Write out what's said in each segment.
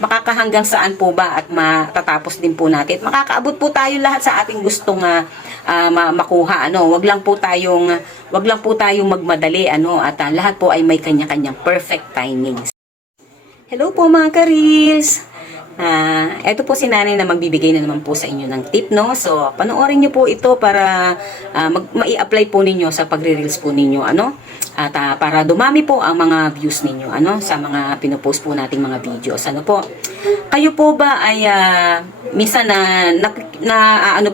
Makakahanggang saan po ba at matatapos din po natin. Makakaabot po tayo lahat sa ating gustong makuha. Wag lang po tayong magmadali at lahat po ay may kanya-kanyang perfect timings. Hello po mga ka-reels. Ito po si nanay na magbibigay na naman po sa inyo ng tip, no? So, panoorin niyo po ito para mai-apply po ninyo sa pagre-reels po ninyo, At para dumami po ang mga views ninyo, sa mga pinopost po nating mga videos, po. Kayo po ba ay minsan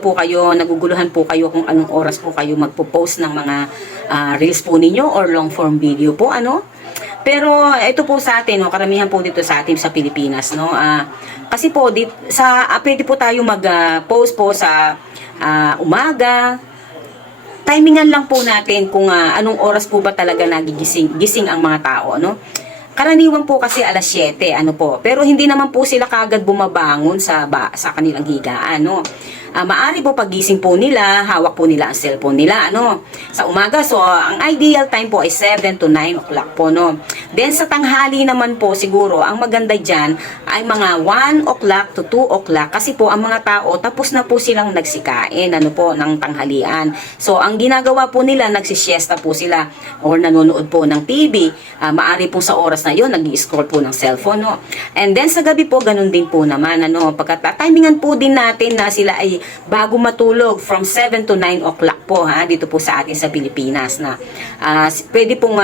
po kayo, naguguluhan po kayo kung anong oras po kayo magpo-post ng mga reels po ninyo or long form video po, Pero ito po sa atin, karamihan po dito sa atin sa Pilipinas, kasi po pwede po tayo mag-post po sa umaga. Timingan lang po natin kung anong oras po ba talaga nagigising ang mga tao, Karaniwan po kasi alas 7, po. Pero hindi naman po sila kaagad bumabangon sa kanilang higaan, Maari po pagising po nila, hawak po nila ang cellphone nila, sa umaga. So, ang ideal time po ay 7 to 9 o'clock po, Then, sa tanghali naman po, siguro, ang maganda dyan ay mga 1 o'clock to 2 o'clock. Kasi po, ang mga tao, tapos na po silang nagsikain, ng tanghalian. So, ang ginagawa po nila, nagsisiesta po sila or nanonood po ng TV. Maari po sa oras na yun, nag-i-scroll po ng cellphone, And then, sa gabi po, ganun din po naman, Pagka-timingan po din natin na sila ay bago matulog from 7 to 9 o'clock po dito po sa atin sa Pilipinas pwede pong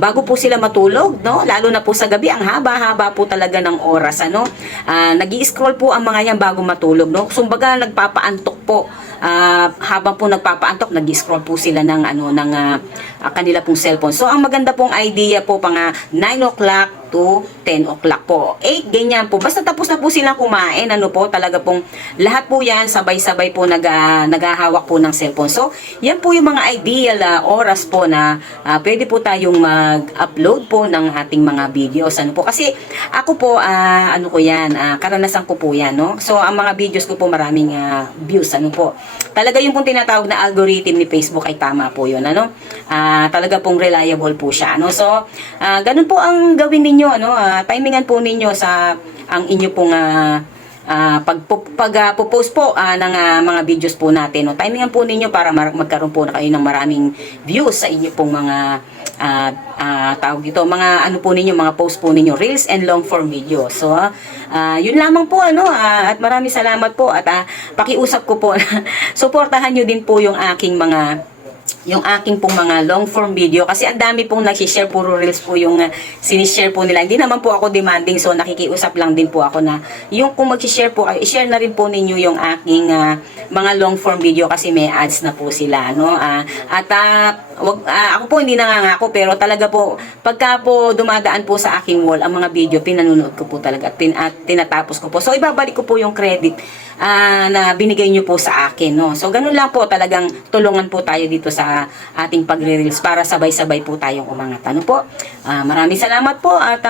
bago po sila matulog, lalo na po sa gabi, ang haba-haba po talaga ng oras, nag-i-scroll po ang mga yan bago matulog, Kumbaga nagpapaantok po, habang po nagpapaantok, nag-i-scroll po sila ng kanila pong cellphone. So ang maganda pong idea po pang 9 o'clock to 10 o'clock po. 8, ganyan po. Basta tapos na po silang kumain, talaga pong lahat po yan, sabay-sabay po naghahawak po ng cellphone. So, yan po yung mga ideal oras po na pwede po tayong mag-upload po ng ating mga videos. Kasi ako po, karanasan ko po yan, So, ang mga videos ko po maraming views, po. Talaga yung pong tinatawag na algorithm ni Facebook ay tama po yun, talaga pong reliable po siya, So, ganun po ang gawin ninyo, timingan po ninyo sa ang inyo pong pag-post po ng mga videos po natin, timingan po ninyo para magkaroon po na kayo ng maraming views sa inyo pong mga tawag dito, mga po ninyo, mga post po ninyo, reels and long form video. So, yun lamang po, at maraming salamat po at pakiusap ko po, suportahan nyo din po yung aking pong mga long form video kasi ang dami pong nag-share, puro reels po yung sinishare po nila. Hindi naman po ako demanding, so nakikiusap lang din po ako na yung kung mag-share po kayo, i-share na rin po ninyo yung aking mga long form video kasi may ads na po sila, ako po hindi nangangako pero talaga po pagka po dumadaan po sa aking wall ang mga video, pinanunood ko po talaga at tinatapos ko po. So ibabalik ko po yung credit na binigay nyo po sa akin, So ganun lang po, talagang tulungan po tayo dito sa ating pagre-reels para sabay-sabay po tayong umangat, po. Maraming salamat po at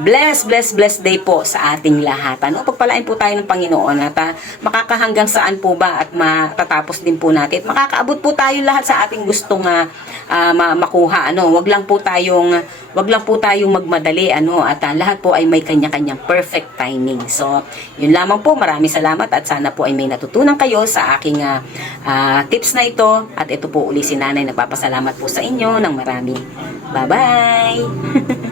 blessed day po sa ating lahat, Pagpalain po tayo ng Panginoon at makakahanggang saan po ba at matatapos din po natin. Makakaabot po tayo lahat sa ating gustong makuha, Wag lang po tayong magmadali, at lahat po ay may kanya-kanyang perfect timing. So, yun lamang po. Maraming salamat at sana po ay may natutunan kayo sa aking tips na ito. At ito po uli si nanay, nagpapasalamat po sa inyo ng marami. Bye-bye!